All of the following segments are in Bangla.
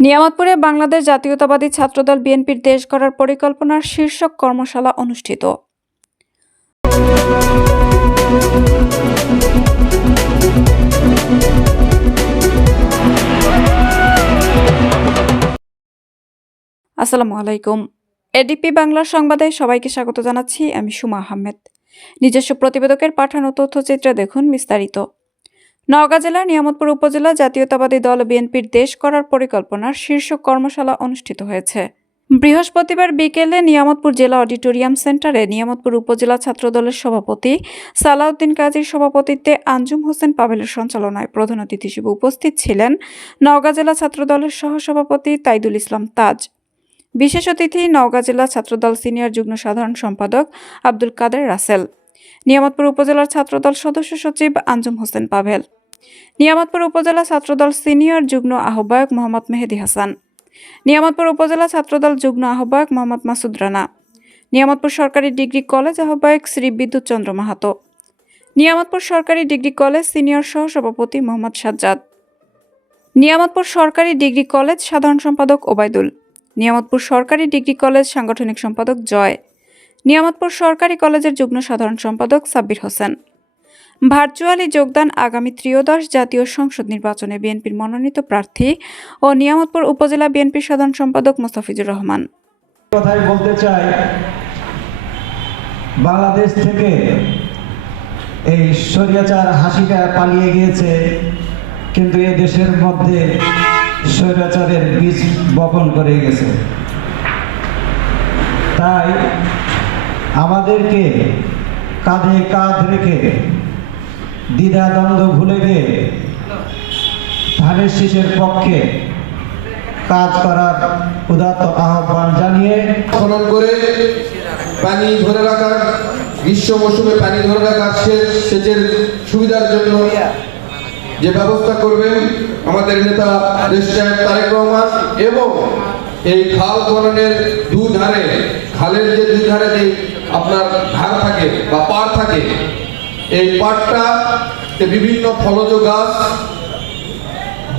নিয়ামতপুরে বাংলাদেশ জাতীয়তাবাদী ছাত্রদল বিএনপির দেশ গড়ার পরিকল্পনার শীর্ষক কর্মশালা অনুষ্ঠিত। আসসালামু আলাইকুম। এডিপি বাংলার সংবাদে সবাইকে স্বাগত জানাচ্ছি। আমি সুমা আহমেদ। নিজস্ব প্রতিবেদকের পাঠানো তথ্যচিত্রে দেখুন বিস্তারিত। নওগাঁ জেলার নিয়ামতপুর উপজেলা জাতীয়তাবাদী দল বিএনপির দেশ করার পরিকল্পনার শীর্ষক কর্মশালা অনুষ্ঠিত হয়েছে। বৃহস্পতিবার বিকেলে নিয়ামতপুর জেলা অডিটোরিয়াম সেন্টারে নিয়ামতপুর উপজেলা ছাত্রদলের সভাপতি সালাউদ্দিন কাজীর সভাপতিত্বে আঞ্জুম হোসেন পাভেলের সঞ্চালনায় প্রধান অতিথি হিসেবে উপস্থিত ছিলেন নওগাঁ জেলা ছাত্রদলের সহসভাপতি তাইদুল ইসলাম তাজ। বিশেষ অতিথি নওগাঁ জেলা ছাত্রদল সিনিয়র যুগ্ম সাধারণ সম্পাদক আব্দুল কাদের রাসেল, নিয়ামতপুর উপজেলার ছাত্রদল সদস্য সচিব আঞ্জুম হোসেন পাভেল, নিয়ামতপুর উপজেলা ছাত্রদল সিনিয়র যুগ্ম আহ্বায়ক মোহাম্মদ মেহেদি হাসান, নিয়ামতপুর উপজেলা ছাত্রদল যুগ্ম আহ্বায়ক মোহাম্মদ মাসুদ রানা, নিয়ামতপুর সরকারি ডিগ্রি কলেজ আহ্বায়ক শ্রী বিদ্যুৎ চন্দ্র মাহাতো, নিয়ামতপুর সরকারি ডিগ্রি কলেজ সিনিয়র সহসভাপতি মোহাম্মদ সাজ্জাদ, নিয়ামতপুর সরকারি ডিগ্রি কলেজ সাধারণ সম্পাদক ওবায়দুল, নিয়ামতপুর সরকারি ডিগ্রি কলেজ সাংগঠনিক সম্পাদক জয়, নিয়ামতপুর সরকারি কলেজের যুগ্ম সাধারণ সম্পাদক সাব্বির হোসেন। ভার্চুয়ালি যোগদান আগামী ত্রয়োদশ জাতীয় সংসদ নির্বাচনে বিএনপির মনোনীত প্রার্থী ও নিয়ামতপুর উপজেলা বিএনপির সাধারণ সম্পাদক মোস্তাফিজুর রহমান। কথাই বলতে চাই, বাংলাদেশ থেকে এই স্বৈরাচার হাসিটা পালিয়ে গিয়েছে, কিন্তু এই দেশের মধ্যে স্বৈরাচারের বীজ বপন করে গেছে। তাই আমাদেরকে কাঁধে কাঁধ রেখে দ্বিধাদ্বন্দ্ব ভুলে গিয়ে ধানের শীষের পক্ষে কাজ করার উদাত্ত আহ্বান জানিয়ে খনন করে পানি ধরে রাখার, গ্রীষ্ম মৌসুমে পানি ধরে রাখার সেচের সুবিধার জন্য যে ব্যবস্থা করবেন আমাদের নেতা দেশনায়ক তারেক রহমান, এবং এই খাল খননের দুধারে, খালের যে দুধারে যে আপনার ধার থাকে বা পাড় থাকে, এই পাড়টা বিভিন্ন ফলজ গাছ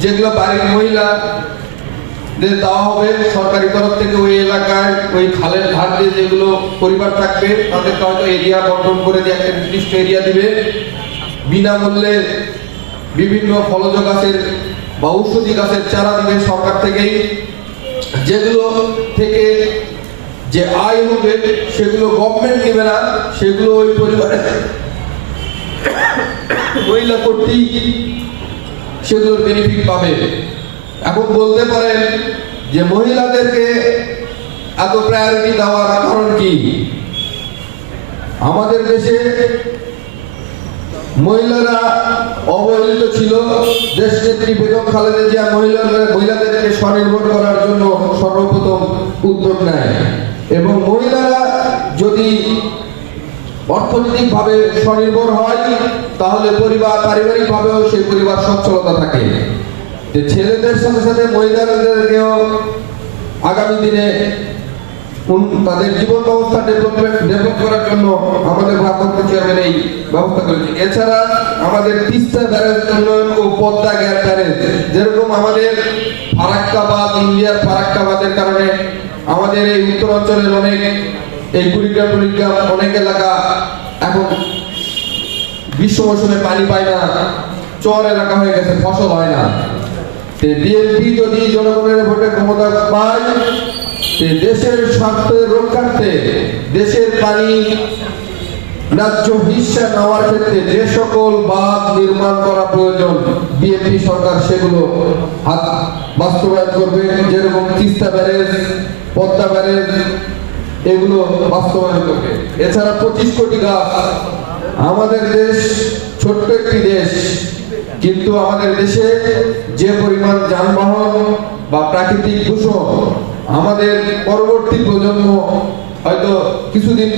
যেগুলো বাড়ির মহিলাদের দেওয়া হবে সরকারি তরফ থেকে। ওই এলাকায় ওই খালের ধার দিয়ে যেগুলো পরিবার থাকবে তাদেরকে হয়তো এরিয়া বন্টন করে দিয়ে একটা নির্দিষ্ট এরিয়া দিবে। বিনামূল্যে বিভিন্ন ফলজ গাছের বা ঔষধি গাছের চারা দিবে সরকার থেকেই। যেগুলো থেকে যে আয় হবে সেগুলো গভর্নমেন্ট নেবে না, সেগুলো ওই পরিবারের মহিলা কর্তৃক সেগুলোর বেনিফিট পাবে। এখন বলতে পারেন যে মহিলাদেরকে এত প্রায়োরিটি দেওয়ার কারণ কি? আমাদের দেশে মহিলারা অবহেলিত ছিল। দেশনেত্রী বেগম খালেদা জিয়া মহিলাদেরকে স্বনির্ভর করার জন্য সর্বপ্রথম উদ্যোগ নেয়, এবং মহিলারা যদি অর্থনৈতিকভাবে স্বনির্ভর হয় তাহলে পারিবারিকভাবেও সেই পরিবার সচ্ছলতা থাকে। যে ছেলেদের সাথে সাথে মহিলাদেরকেও আগামী দিনে তাদের জীবন ব্যবস্থা ডেভেলপ করার জন্য আমাদের ভারপ্রাপ্ত চেয়ারম্যান এই ব্যবস্থা করেছে। এছাড়া আমাদের তিস্তা ব্যারেজ উন্নয়ন ও পদ্মা গ্যাস ব্যারেজ, যেরকম আমাদের ফারাক্কাবাদ, ইন্ডিয়ার ফারাক্কাবাদের কারণে আমাদের এই উত্তরাঞ্চলের অনেক এই কুড়িগ্রাম অনেক এলাকা এখন গ্রীষ্ম মৌসুমে পানি পায় না, চর এলাকা হয়ে গেছে, ফসল হয় না। বিএনপি যদি জনগণের ভোটে ক্ষমতা পায়, দেশের স্বার্থের রক্ষার্থে দেশের পানি রাজ্য হিস্সা নেওয়ার ক্ষেত্রে যে সকল বাঁধ নির্মাণ করা প্রয়োজন বিএনপি সরকার সেগুলো বাস্তবায়ন করবে। যেরকম তিস্তা ব্যারেজ, পদ্মা ব্যারেজ, এগুলো বাস্তবায়ন করবে। এছাড়া 25 কোটি গাছ। আমাদের দেশ ছোট্ট একটি দেশ, কিন্তু আমাদের দেশে যে পরিমাণ যানবাহন বা প্রাকৃতিক দূষণ, আমাদের পরবর্তী প্রজন্ম হয়তো কিছুদিন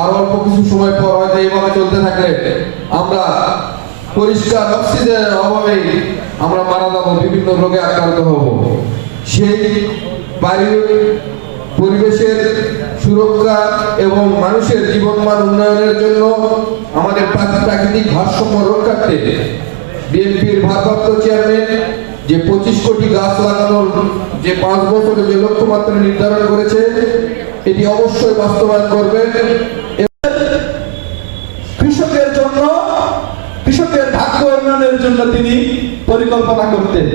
আর অল্প কিছু সময় পর হয়তো এইভাবে চলতে থাকলে আমরা পরিষ্কার অক্সিজেনের অভাবে আমরা মারা যাবো, বিভিন্ন রোগে আক্রান্ত হব। সেই পরিবেশের সুরক্ষা এবং মানুষের জীবনমান উন্নয়নের জন্য আমাদের প্রাকৃতিক ভারসাম্য রক্ষার্থে বিএনপির ভারপ্রাপ্ত চেয়ারম্যান যে 25 কোটি গাছ লাগানোর যে 5 বছরে যে লক্ষ্যমাত্রা নির্ধারণ করেছে এটি অবশ্যই বাস্তবায়ন করবেন। কৃষকের জন্য, কৃষকের ভাগ্য উন্নয়নের জন্য তিনি পরিকল্পনা করতেন।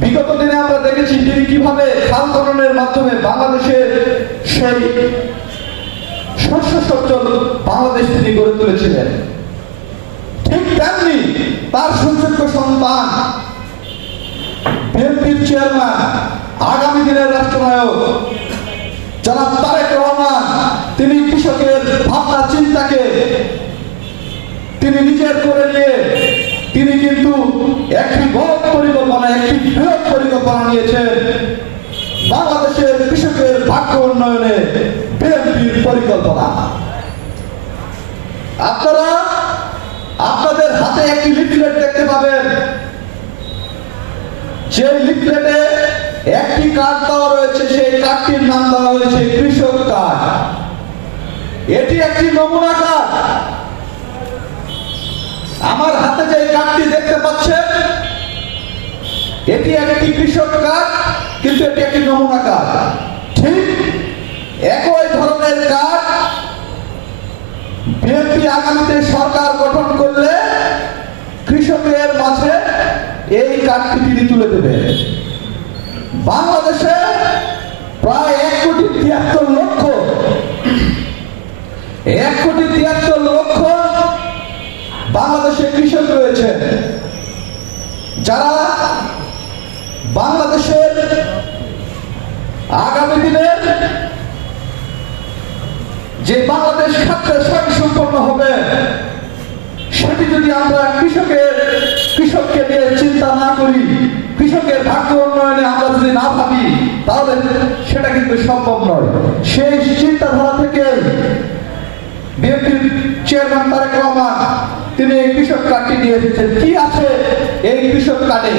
বিগত দিনে আমরা দেখেছি তিনি কিভাবে খাল খননের মাধ্যমে বাংলাদেশের সেই শস্য সচ্ছল বাংলাদেশ তিনি গড়ে তুলেছিলেন। ঠিক তেমনি তার সুযোগ্য সন্তান বিএনপির চেয়ারম্যান, আগামী দিনের রাষ্ট্রনায়ক জনাব তারেক রহমান, তিনি কৃষকের ভাবনা চিন্তাকে তিনি নিজের করে নিয়ে তিনি কিন্তু একটি বৃহৎ পরিকল্পনা নিয়েছেন বাংলাদেশের কৃষকের ভাগ্য উন্নয়নে বিএনপির পরিকল্পনা। আপনারা আপনাদের হাতে একটি লিফলেট দেখতে পাবেন, যে লিফলেটে একটি কার্ড দেওয়া রয়েছে, সেই কার্ডটির নাম দেওয়া হয়েছে কৃষক কার্ড। এটি একটি নমুনা কার্ড। আমার হাতে যে কার্ডটি দেখতে পাচ্ছেন এটি একটি কৃষক কার্ড, কিন্তু এটি একটি নমুনা কার্ড। ঠিক একই ধরনের কার্ড বিএনপি আগামীতে সরকার গঠন করলে কৃষকের মাঝে এই কার্ডটি তিনি তুলে দেবেন। বাংলাদেশে প্রায় 1,73,00,000 বাংলাদেশে কৃষক রয়েছে, যারা বাংলাদেশের আগামী দিনের যে বাংলাদেশ খাদ্যে স্বয়ংসম্পন্ন হবে সেটি যদি আমরা কৃষককে নিয়ে চিন্তা না করি, কৃষকের ভাগ্য উন্নয়নে আমরা যদি না ভাবি, তাহলে সেটা কিন্তু সম্ভব নয়। সেই চিন্তাধারা থেকে বিএনপির চেয়ারম্যান তারেক রহমান তিনি এই কৃষক কার্ডটি নিয়ে এসেছেন। কি আছে এই কৃষক কার্ডে?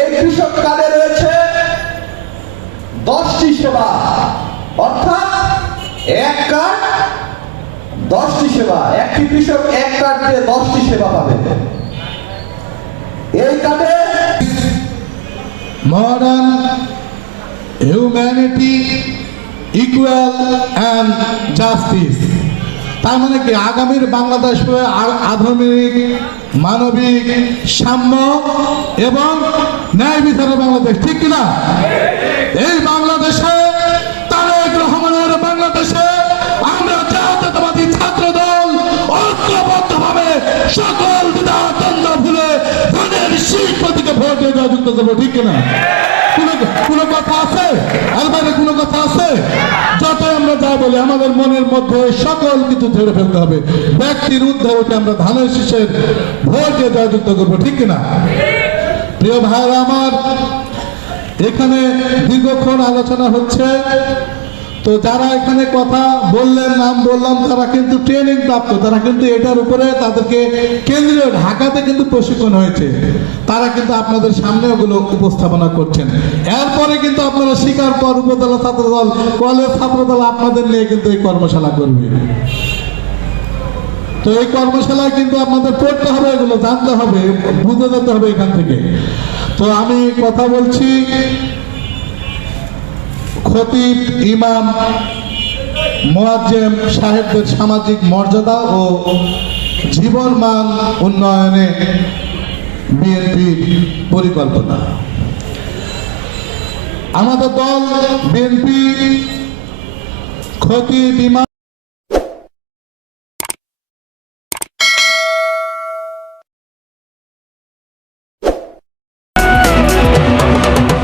এই কৃষক কার্ডে রয়েছে 10টি সেবা, অর্থাৎ এক কার্ড 10টি সেবা। একটি কৃষক এক কার্ড দিয়ে 10টি সেবা পাবে। এই কার্ডে modern humanity, equal and justice। তার মানে কি আগামীর বাংলাদেশ হবে আধুনিক, মানবিক, সাম্য এবং ন্যায় বিচারের বাংলাদেশ, ঠিক কিনা? এই বাংলাদেশে তারেক রহমানের বাংলাদেশে আমরা জাতীয়তাবাদী ছাত্র দল ঐক্যবদ্ধভাবে সকল দ্বন্দ্ব ভুলে ধানের শীষ প্রতীকে ভোট দিয়ে জয়যুক্ত করবো, ঠিক কিনা? কোনো কথা আছে? আর বাইরে কোনো কথা আছে? যত আমরা যা বলি আমাদের মনের মধ্যে সকল কিছু ছেড়ে ফেলতে হবে। ব্যক্তির ঊর্ধ্বে উঠে আমরা ধানের শীষের ভোট দিয়ে জয়যুক্ত করবো, ঠিক কিনা? প্রিয় ভাইরা আমার, এখানে দীর্ঘক্ষণ আলোচনা হচ্ছে, তো যারা এখানে কথা বললেন, নাম বললাম, তারা কিন্তু ট্রেনিং প্রাপ্ত, তারা কিন্তু এটার উপরে তাদেরকে কেন্দ্রীয় ঢাকাতে কিন্তু প্রশিক্ষণ হয়েছে, তারা কিন্তু আপনাদের সামনে ওগুলো উপস্থাপনা করছেন। এরপরে কিন্তু আপনারা শিকার পর উপজেলা ছাত্রদল, কলেজ ছাত্রদল আপনাদের নিয়ে কিন্তু এই কর্মশালা করবে। তো এই কর্মশালায় কিন্তু আপনাদের পড়তে হবে, এগুলো জানতে হবে, বুঝে যেতে হবে এখান থেকে। তো আমি কথা বলছি খতিব, ইমাম, মুয়াজ্জেম সাহেবদের সামাজিক মর্যাদা ও জীবনমান উন্নয়নে বিএনপির পরিকল্পনা। আমাদের দল বিএনপি খতিব, ইমাম